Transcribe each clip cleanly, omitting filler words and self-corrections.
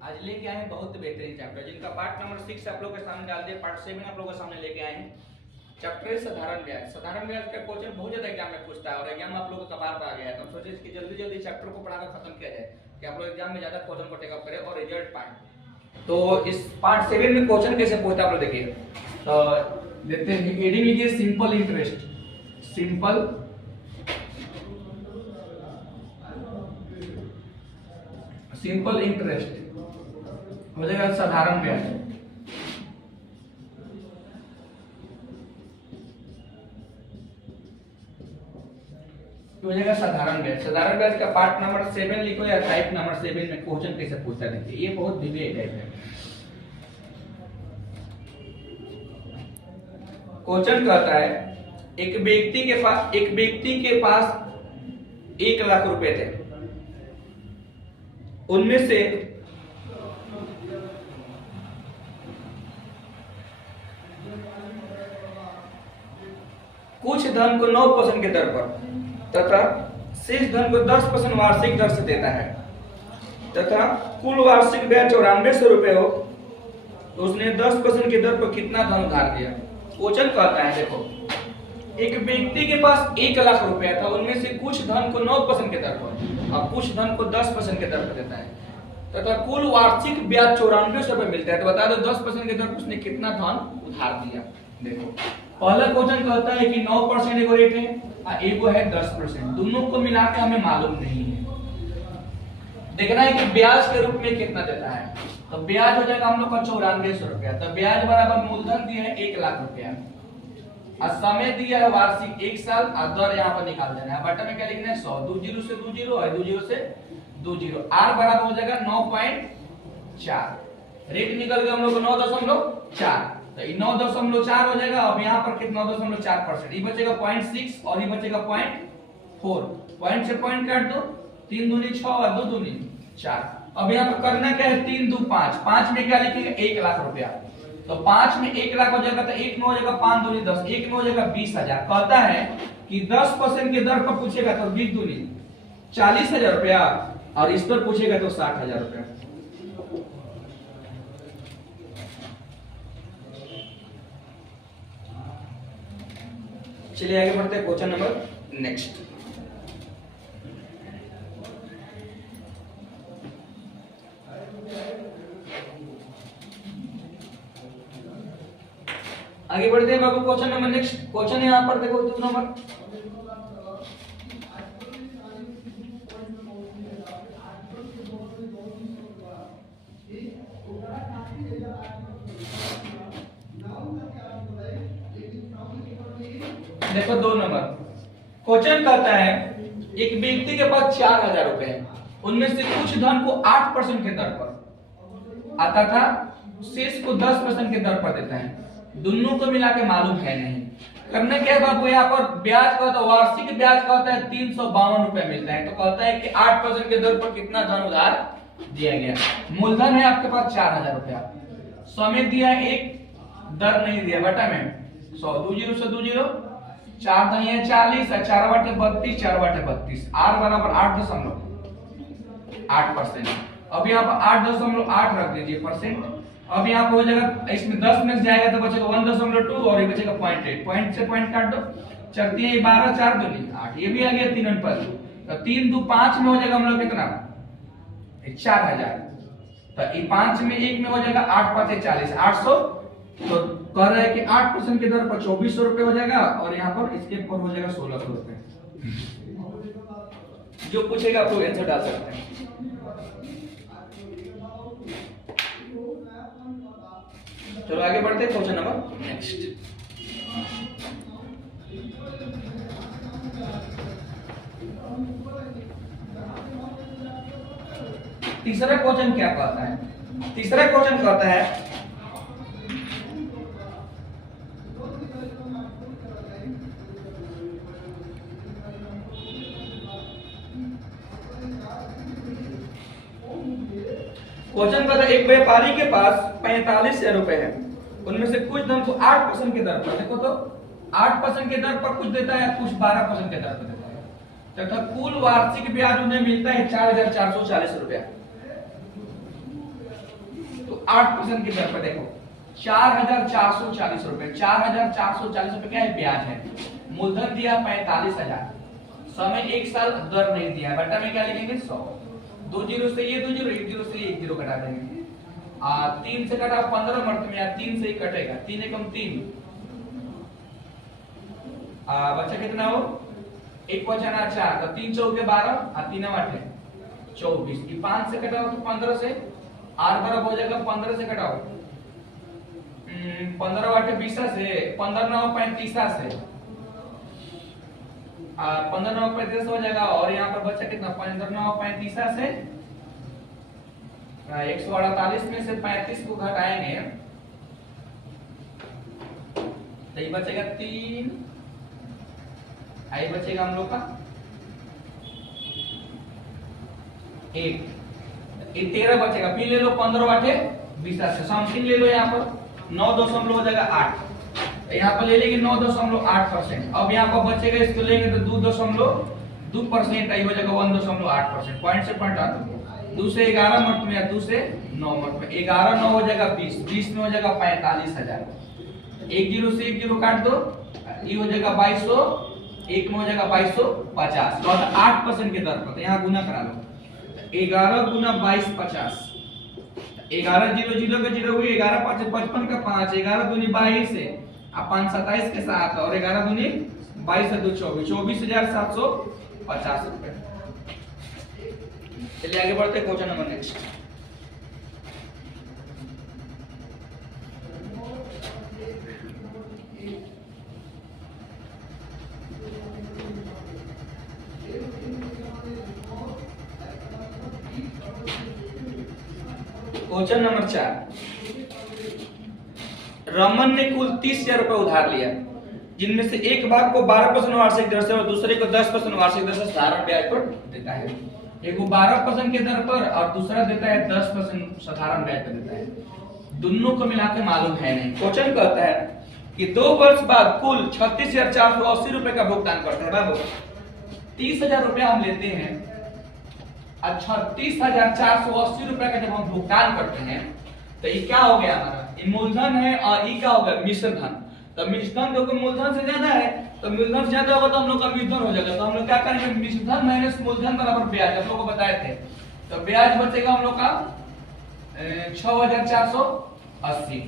आज लेके आए हैं बहुत बेहतरीन चैप्टर, जिनका पार्ट नंबर 6 आप लोग के सामने डाल दिया, पार्ट 7 आप लोगों के सामने लेके आए हैं। चैप्टर साधारण ब्याज। साधारण ब्याज का क्वेश्चन बहुत ज्यादा एग्जाम में पूछता है और एग्जाम आप लोगों का कबार पर आ गया है, तो हम सोचे कि जल्दी चैप्टर को पढ़ाकर खत्म किया जाए कि आप लोग एग्जाम में ज्यादा क्वेश्चन को टेकअप करें और रिजल्ट पाएं। तो इस पार्ट 7 में क्वेश्चन कैसे पूछता है आप लोग देखिए। तो देखते हैं, हेडिंग लीजिए सिंपल इंटरेस्ट। सिंपल इंटरेस्ट हो जाएगा साधारण ब्याज। हो जाएगा साधारण ब्याज। साधारण ब्याज का पार्ट नंबर 7 लिखो या टाइप नंबर 7 में क्वेश्चन कैसे पूछता है देखिए, ये बहुत दिव्य टाइप है। क्वेश्चन कहता है एक व्यक्ति के पास 1 लाख रुपए थे, उनमें से कुछ धन को 9% के दर पर तथा शेष धन को 10% वार्षिक दर से देता है तथा कुल वार्षिक ब्याज 9400 रुपए हो, तो उसने 10% के दर पर कितना धन उधार दिया। क्वेश्चन कहता है देखो, एक व्यक्ति के पास 1 लाख रुपया था, उनमें से कुछ धन को 9% के दर पर और कुछ धन को 10% के दर पर देता है तथा कुल वार्षिक ब्याज 9400 रुपए मिलता है। तो बता दो 10% के दर पर उसने कितना धन उधार दिया। देखो पहला क्वेश्चन कहता है कि 9% एगो रेट है और एगो है 10%, दोनों को मिलाकर हमें मालूम नहीं है। देखना है कि ब्याज के रूप में कितना देता है। तो ब्याज हो जाएगा हम लोग का 9400 रुपया। तो ब्याज बराबर मूलधन दिया है 1 लाख रुपया और समय दिया है वार्षिक 1 साल और दर यहाँ पर निकाल देना है। बटन में क्या लिखना है 100, 20 से 20 और 20 से 20। आर बराबर हो जाएगा 9.4। रेट निकल गया हम लोग 9.4। तो 9.4 हो जाएगा। अब यहाँ पर कितना 9.4%, ये बचेगा 0.6 और ये बचेगा 0.4। पॉइंट से पॉइंट काट दो, 3 दूनी 6 और 2 दूनी 4। अब यहाँ पर करना क्या है 3 2 5। 5 में क्या लिखेगा 1 लाख रुपया। तो 5 में 1 लाख हो जाएगा तो 1 में हो जाएगा 5 दूनी 10, 1 में हो जाएगा 20,000। कहता है कि 10% के दर पर पूछेगा तो 20 दूनी 40,000 रुपया और इस पर पूछेगा तो 60,000 रुपया। चलिए आगे बढ़ते हैं क्वेश्चन नंबर नेक्स्ट। आगे बढ़ते हैं बाबू क्वेश्चन नंबर नेक्स्ट। क्वेश्चन यहाँ पर देखो 2 नंबर। देखो 2 नंबर क्वेश्चन कहता है एक व्यक्ति के पास 4000 रुपए है, उनमें से कुछ धन को 8% के दर पर आता था, शेष को 10% के दर पर देता है। दोनों को मिला के मालूम है नहीं। करना क्या है बाबू, यहाँ पर ब्याज का होता है वार्षिक ब्याज का होता है 352 रुपए मिलता है। तो कहता है कि 8% के दर पर कितना धन उधार दिया गया। मूलधन है आपके पास 4000 रुपया, समय दिया है 1, दर नहीं दिया, बटा में 100, 20 से 20, 4 दही है 40 और 4 बटे 32, 4 बटे 32। आर बराबर 8.8%। अब यहाँ पर 8.8 रख दीजिए परसेंट। अब यहाँ पे हो जाएगा, इसमें 10 में से जाएगा तो बचेगा 1.2 और ये बचेगा 0.8। पॉइंट से पॉइंट काट दो, चलती है 12, 4 दूनी 8, ये भी आ गया 3 पर। तो 3 2 5 में हो जाएगा हम लोग कितना 4000। तो ये 5 में 1 में हो जाएगा 8 5 40, 800। तो कह रहा है कि 8% के दर पर 2400 रुपए हो जाएगा और यहाँ पर इसके ऊपर हो जाएगा 1600 रुपए। जो पूछेगा आपको आंसर डाल सकते हैं। चलो आगे बढ़ते हैं क्वेश्चन नंबर नेक्स्ट। तीसरा क्वेश्चन क्या कहता है। तीसरा क्वेश्चन कहता है क्वेश्चन कहता है एक व्यापारी के पास 45,000 रुपए है, उनमें से कुछ धन को 8% के दर पर, देखो तो 8% के दर पर कुछ देता है, कुछ 12% के दर पर देता है तथा कुल वार्षिक ब्याज उन्हें मिलता है 4,440 रुपया। 8% की दर पर देखो 4,440 रुपए, 4,440 रुपए क्या है, ब्याज है। मूलधन दिया 45,000, समय 1 साल, दर नहीं दिया, बटा में क्या लिखेंगे 100, 2 जीरो से ये 2 जीरो, 1 जीरो से 1 जीरो कटा देंगे। 3 से कटा 15 मर्द में, 3 से ही कटेगा, 3 एकम 3, बचा कितना हो 1 बचा 4, तो 3 चौके 12 और 3 8 24, 5 से कटाओ तो 15 से, आर बराबर हो जाएगा 15 से कटाओ 15 8 20 से, 15 9 35 से, 15 9 35 हो जाएगा। और यहाँ पर बचा कितना, 15 9 35 से 148 में से 35 को घटाएंगे तो ये बचेगा 3, आई बचेगा हम लोग का 1, 13 बचेगा। फिर ले लो 15 8 20 से, समथिंग ले लो, यहाँ पर 9 हो जाएगा 8, यहाँ पर ले लेंगे 9.8%। अब यहाँ पर बचेगा, इसको लेंगे तो 2.2% आई हो जाएगा 1.8%। पॉइंट से पॉइंट आता है, 2 से 11 मत में, 2 से 9 मत में, 11 9 हो जाएगा 20, 20 में हो जाएगा 45,000, 1 जीरो से 1 जीरो काट दो, ये हो जाएगा 2200, 1 में हो जाएगा 2250, और 8% के दर पर, तो यहाँ गुना करा लो, 11 गुना 22 50, 11 जीरो जीरो के जीरो हुई, 11 5 55 का 5, 11 दूनी 22 है, 5 27 के साथ, और 11 दूनी 22 2 24, 24,750 रुपए। चलिए आगे बढ़ते हैं, question number next. Question number 4, Raman ने कुल 30,000 रुपए उधार लिया, जिनमें से एक भाग को 12% वार्षिक दर से और दूसरे को 10% वार्षिक दर से साधारण ब्याज पर देता है। एक को 12% के दर पर और दूसरा देता है 10% साधारण ब्याज पर देता है। दोनों को मिला के मालूम है नहीं। क्वेश्चन कहता है कि 2 वर्ष बाद कुल 36,480 रुपए का भुगतान करते हैं। बाबू 30,000 रुपया हम लेते हैं और 36,480 रुपए का जब हम भुगतान करते हैं तो ये क्या हो गया, हमारा ये मूलधन है और ये क्या होगा, मिश्र धन। तो मिश्र धन जो मूलधन से ज्यादा है, तो मूलधन से ज्यादा होगा तो हम लोग का मिश्र धन हो जाएगा। तो हम लोग क्या करेंगे, मिश्र धन माइनस मूलधन बराबर ब्याज, हम लोग को बताए थे। तो ब्याज बचेगा हम लोग का 6,480।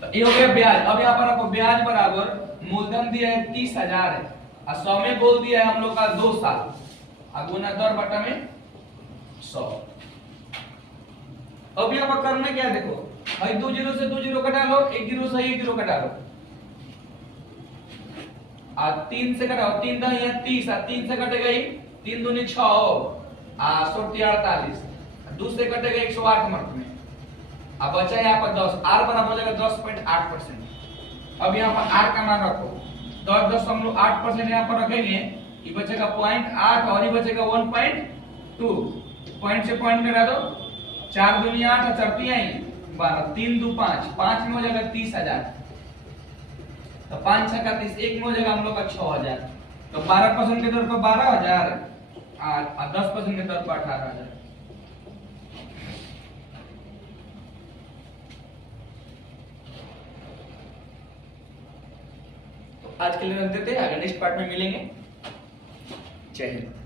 तो ये हो गया ब्याज। अब यहाँ पर आपको ब्याज बराबर मूलधन दिया है 30,000 है और समय बोल दिया है हम लोग का 2 साल, गुना दर बटा में 100। अब यहाँ पर करना क्या, देखो भाई 2 जीरो से 2 जीरो कटा लो, 1 जीरो से 1 जीरो कटा लो, और 3 से कटाओ, 3 दह 30, 3 से कटेगा 3 दूनी 6, 48, 2 से कटेगा 108 मर्द में, अब बचा यहाँ पर 10, आर बराबर हो जाएगा 10.8%। अब यहाँ पर आर का मान रखो 10.8% यहाँ पर रखेंगे, ये बचेगा 0.8 और ये बचेगा 1.2, पॉइंट से पॉइंट करा दो, 4 दूनी 8 और 4 12, 3 2 5, 5 में हो जाएगा 30,000, तो 5 6 का 30, 1 में हो जाएगा हम लोग का 6,000। तो 12% के दर पर 12,000 और 10% के दर पर 18,000। तो आज के लिए रख देते हैं, अगर नेक्स्ट पार्ट में मिलेंगे। जय हिंद।